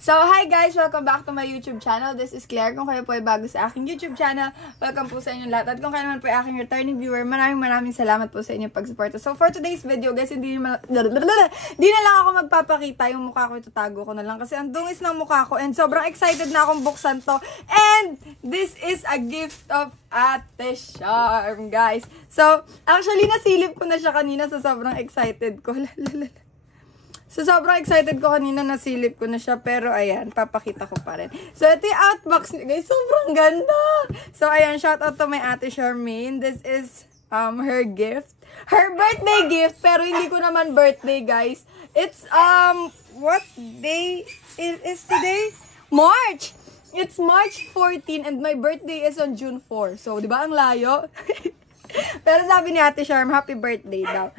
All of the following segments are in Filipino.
So, hi guys! Welcome back to my YouTube channel. This is Claire. Kung kayo po ay bago sa aking YouTube channel, welcome po sa inyong lahat. At kung kayo naman po ay aking returning viewer, maraming salamat po sa inyong pag-support. So, for today's video, guys, di na lang ako magpapakita yung mukha ko. Itatago ko na lang kasi ang dungis ng mukha ko and sobrang excited na akong buksan to. And this is a gift of Ate Charm, guys. So, actually, nasilip ko na siya kanina sa sobrang excited ko. So, sobrang excited ko kanina, nasilip ko na siya. Pero, ayan, papakita ko pa rin. So, ito yung outbox niya, guys. Sobrang ganda! So, ayan, shout out to my Ate Charmaine. This is her gift. Her birthday gift, pero hindi ko naman birthday, guys. It's, what day is today? March! It's March 14 and my birthday is on June 4. So, di ba ang layo? Pero sabi ni Ate Charm, happy birthday daw.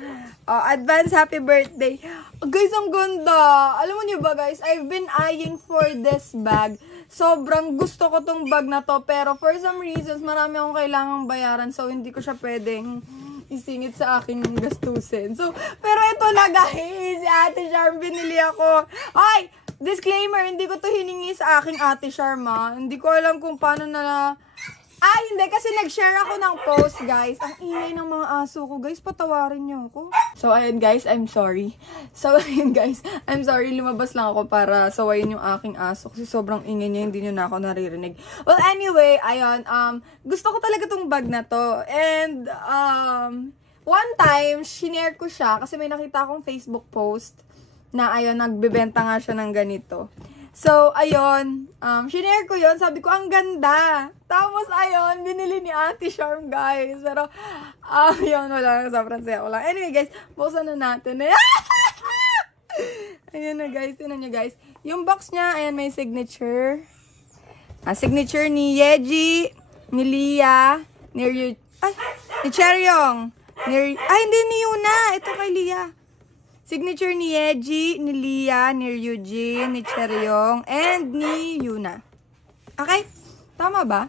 Advance happy birthday. Guys, ang ganda. Alam mo niyo ba, guys, I've been eyeing for this bag. Sobrang gusto ko tong bag na to. Pero for some reasons, marami akong kailangang bayaran. So, hindi ko siya pwedeng isingit sa aking gastusin. So, pero ito na, guys. Si Ate Charm, binili ako. Ay! Disclaimer, hindi ko to hiningi sa aking Ate Charm, ha. Hindi ko alam kung paano na... hindi. Kasi nag-share ako ng post, guys. Ang ingay ng mga aso ko. Guys, patawarin niyo ako. So, ayun, guys. I'm sorry. So, ayun, guys. I'm sorry. Lumabas lang ako para sawayin yung aking aso. Kasi sobrang ingay niya. Hindi niyo na ako naririnig. Well, anyway, ayun. Gusto ko talaga tong bag na to. And, one time, shinare ko siya. Kasi may nakita akong Facebook post na, ayun, nagbebenta nga siya ng ganito. So, ayun, shinare ko yun. Sabi ko, ang ganda. Tapos, ayun, binili ni Ate Charm, guys. Pero, ayun, wala na. Sobrang saya ko lang. Anyway, guys, buksan na natin. Ayun na, guys. Tinan nyo, guys. Yung box niya, ayan, may signature. Signature ni Yeji, ni Lia, ni Cheryong. Hindi, ni Yuna. Ito kay Lia. Signature ni Yeji, ni Lia, ni Ryujin, ni Cheryong, and ni Yuna. Okay? Tama ba?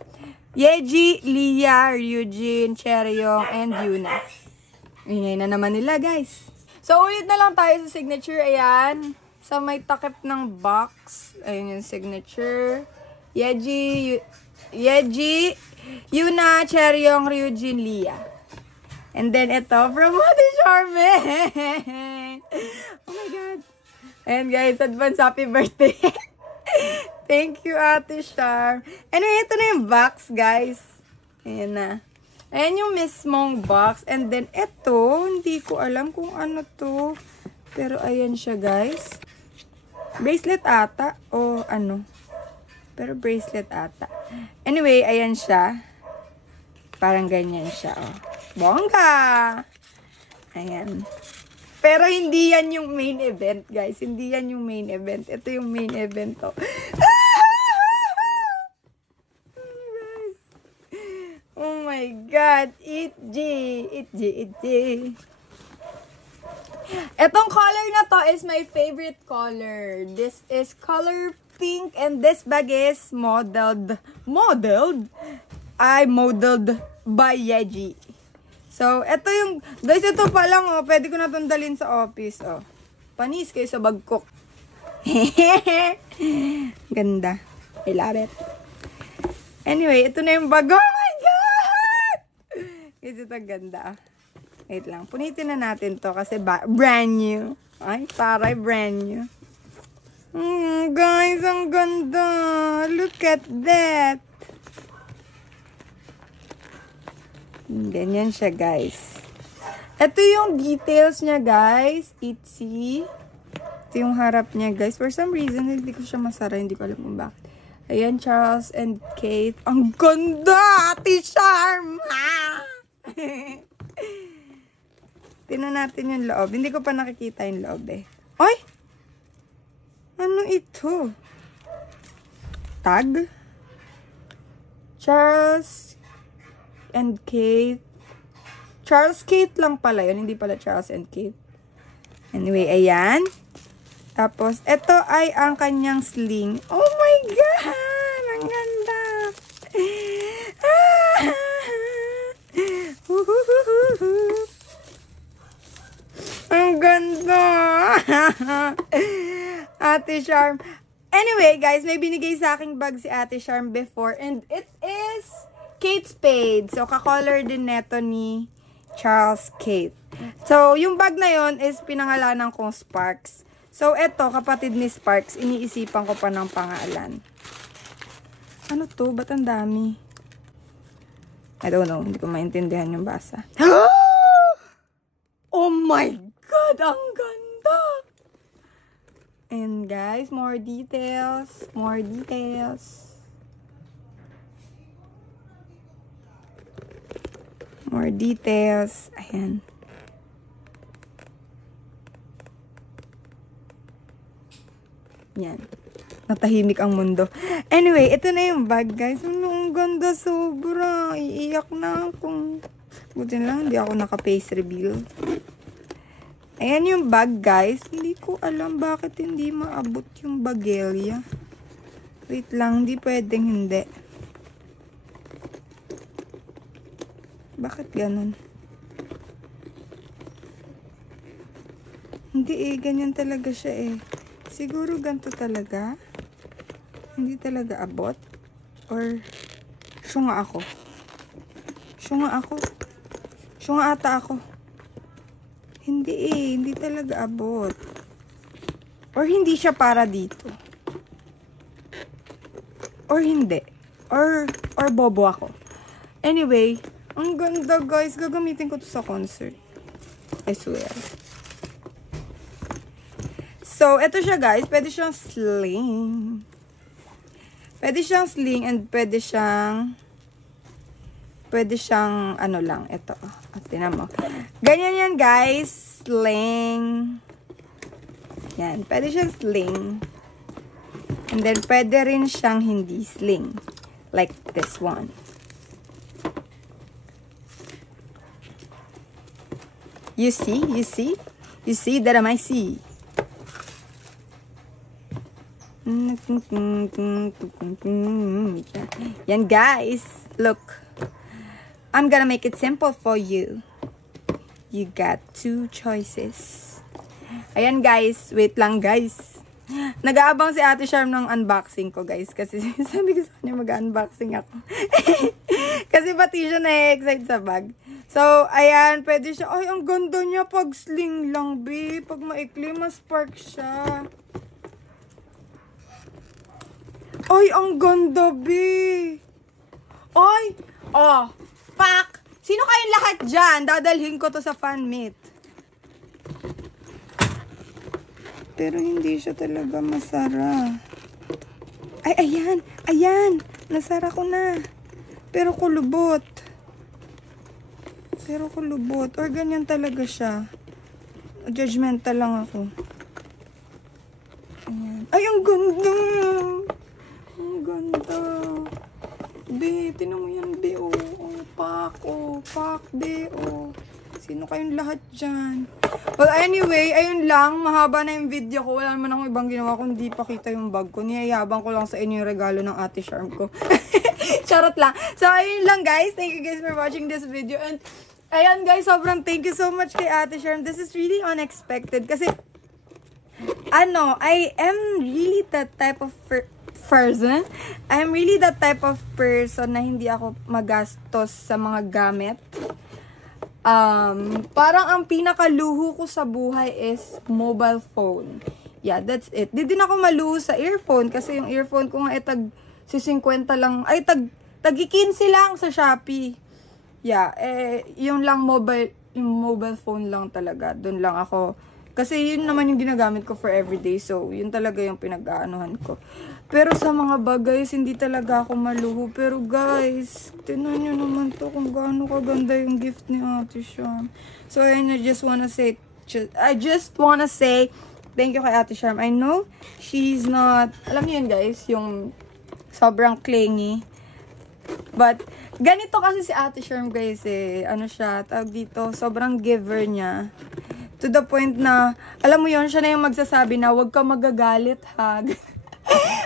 Yeji, Lia, Ryujin, Cheryong, and Yuna. Ingay na naman nila, guys. So, ulit na lang tayo sa signature. Ayan. Sa may takip ng box. Ayun yung signature. Yeji, Yuna, Cheryong, Ryujin, Lia. And then, ito, from Ate Charmaine. Oh my God. And guys, advance happy birthday. Thank you, Ate Charm. Anyway, ito na yung box, guys. Ayan na. Ayan yung mismong box. And then, ito, hindi ko alam kung ano to. Pero, ayan siya, guys. Bracelet ata. O, ano. Pero, bracelet ata. Anyway, ayan siya. Parang ganyan siya, oh. Bongga! Ayan. Pero hindi yan yung main event, guys. Hindi yan yung main event. Ito yung main event, to. Oh my God. Itchy. Etong color na to is my favorite color. This is color pink and this bag is modeled by Yeji. So, ito yung, guys, ito pa lang, oh, pwede ko na itong dalhin sa office, oh. Panis kayo sa bagkok. Ganda. I love it. Anyway, ito na yung bag. Oh my God! Guys, ito ganda. Wait lang. Punitin na natin to kasi brand new. Ay, taray, brand new. Guys, ang ganda. Look at that. Ganyan siya, guys. Ito yung details niya, guys. Itsy. Ito yung harap niya, guys. For some reason, hindi ko siya masara. Hindi ko alam kung bakit. Ayan, Charles and Kate. Ang ganda! Ate Charm! Tingnan natin yung loob. Hindi ko pa nakikita yung loob, eh. Ay! Ano ito? Tag? Charles and Kate. Charles Kate lang pala yun. Hindi pala Charles and Kate. Anyway, ayan. Tapos, ito ay ang kanyang sling. Oh my God! Ang ganda! Ang ganda! Ate Charm. Anyway, guys, may binigay sa aking bag si Ate Charm before. And it is Kate Spade. So, ka-color din neto ni Charles Kate. So, yung bag na yon is pinangalanan kong Sparks. So, eto, kapatid ni Sparks, iniisipan ko pa ng pangalan. Ano to? Ba't ang dami? I don't know. Hindi ko maintindihan yung basa. Oh my God! Ang ganda! And guys, more details. More details. More details. Ayan. Yan. Natahimik ang mundo. Anyway, ito na yung bag, guys. Ang ganda sobra. Iiyak na ako. Buti lang, hindi ako naka-face reveal. Ayan yung bag, guys. Hindi ko alam bakit hindi maabot yung bagelya. Wait lang, hindi pwedeng hindi. Bakit ganun? Hindi ganyan talaga siya eh. Siguro ganito talaga. Hindi talaga abot. Or, syunga ako. Syunga ako. Syunga ata ako. Hindi hindi talaga abot. Or hindi siya para dito. Or hindi. Or bobo ako. Anyway, ang ganda guys. Gagamitin ko to sa concert. I swear. So, eto siya guys. Pwede siyang sling. Pwede siyang sling and pwede siyang ano lang, ito. At tinan mo. Ganyan yan, guys. Sling. Yan. Pwede siyang sling. And then, pwede rin siyang hindi sling. Like this one. You see? You see? You see that I see? Yan, guys. Look. I'm gonna make it simple for you. You got two choices. Ayan guys, wait lang guys. Nag-aabang si Ate Charm ng unboxing ko guys. Kasi sabi ko sa kanya mag-unboxing ako. Kasi pati siya na-excite sa bag. So, ayan, pwede siya. Ay, ang ganda niya pag sling lang, be. Pag maikli, mas spark siya. Ay, ang ganda, be. Ay, oh. Pak! Sino kayong lahat dyan? Dadalhin ko to sa fan meet. Pero hindi siya talaga masara. Ay, ayan! Ayan! Nasara ko na. Pero kulubot. Pero kulubot. Or ganyan talaga siya. Judgmental lang ako. Ayan. Ay, ang ganda! Ang ganda. Be, tinan mo yan, be, oh. Pak, be, oh. Sino kayong lahat dyan? Well, anyway, ayun lang. Mahaba na yung video ko. Wala naman akong ibang ginawa kundi pakita yung bag ko. Niyayabang ko lang sa inyo yung regalo ng Ate Charm ko. Charot lang. So, ayun lang, guys. Thank you guys for watching this video. And, ayan, guys, sobrang thank you so much kay Ate Charm. This is really unexpected. Kasi, I am really that type of person. I'm really that type of person na hindi ako magastos sa mga gamit. Parang ang pinakaluho ko sa buhay is mobile phone. Yeah, that's it. Di din ako maluho sa earphone kasi yung earphone ko nga tag 50 lang. Ay, tag 15 lang sa Shopee. Yeah, yung mobile phone lang talaga. Doon lang ako. Kasi yun naman yung ginagamit ko for everyday. So, yun talaga yung pinag-aanuhan ko. Pero sa mga bagay, hindi talaga ako maluho. Pero guys, tinan nyo naman to kung gaano kaganda yung gift ni Ate Charm. So, I just wanna say thank you kay Ate Charm. I know she's not, alam niyo yun guys, yung sobrang clingy. But, ganito kasi si Ate Charm guys ano siya, tawag dito, sobrang giver niya. To the point na, alam mo yun, siya na yung magsasabi na, huwag ka magagalit ha.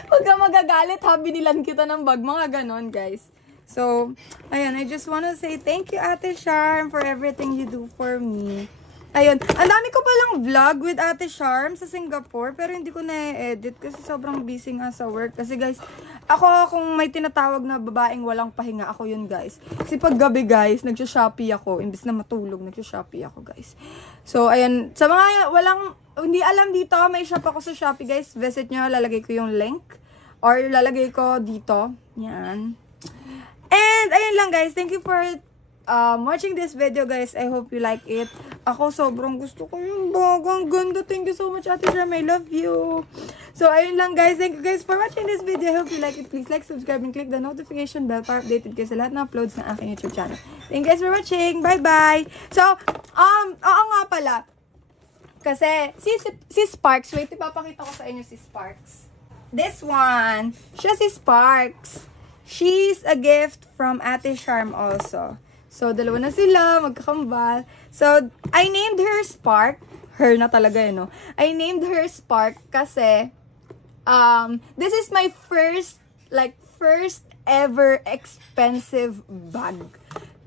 Huwag ka magagalit ha, binilan kita ng bag. Mga ganon, guys. So, ayan, I just wanna say thank you, Ate Charm, for everything you do for me. Ayun. Ang dami ko palang vlog with Ate Charm sa Singapore, pero hindi ko na-edit kasi sobrang busy nga sa work. Kasi guys, ako kung may tinatawag na babaeng walang pahinga, ako yun guys. Kasi pag gabi guys, nagsha-Shopee ako. Imbis na matulog, nagsha-Shopee ako guys. So, ayan. Sa mga hindi alam dito, may shop ako sa Shopee guys. Visit nyo, lalagay ko yung link. Or lalagay ko dito. Yan. And, ayun lang guys. Thank you for watching this video guys. I hope you like it. Ako sobrang gusto ko yung bagang ganda. Thank you so much Ate Charm. I love you. So ayun lang guys. Thank you guys for watching this video. I hope you like it. Please like, subscribe, and click the notification bell para updated kayo sa lahat ng uploads ng aking YouTube channel. Thank you guys for watching. Bye bye. So, oo nga pala. Kasi si Sparks, wait, ipapakita ko sa inyo si Sparks. This one. Siya si Sparks. She's a gift from Ate Charm also. So, dalawa na sila, magkakambal. So, I named her Spark. Her na talaga, no? I named her Spark kasi, this is my first ever expensive bag.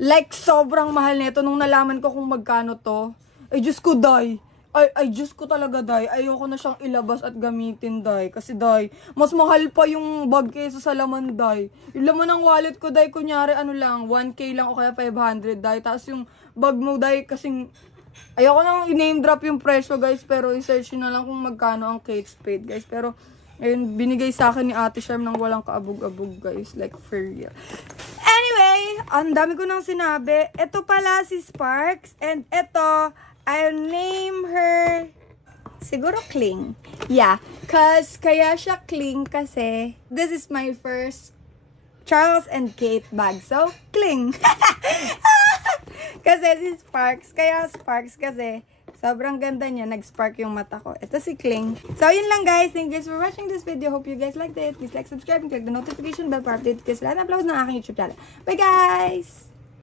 Like, sobrang mahal nito nung nalaman ko kung magkano to. Ay, Diyos ko, day. Ay, Diyos ko talaga, day. Ayoko na siyang ilabas at gamitin, day. Kasi, day, mas mahal pa yung bag kaysa sa laman, day. Yung laman ng wallet ko, day, kunyari, 1K lang o kaya 500, day. Tapos yung bag mo, day, kasing, ayoko nang i-name drop yung presyo, guys. Pero, i-search nyo na lang kung magkano ang Kate Spade, guys. Pero, ayun, binigay sa akin ni Ate Charm ng walang kaabog-abog, guys. Like, for real. Anyway, ang dami ko nang sinabi. Ito pala si Sparks. And ito, I'll name her siguro Kling. Yeah, kaya siya Kling kasi this is my first Charles and Kate bag. So, Kling. Kasi si Sparks, kaya Sparks kasi sobrang ganda niya, nag-spark yung mata ko. Ito si Kling. So, yun lang guys. Thank you guys for watching this video. Hope you guys liked it. Please like, subscribe, and click the notification bell para update kayo sa lahat ng uploads ng aking YouTube channel. Bye guys!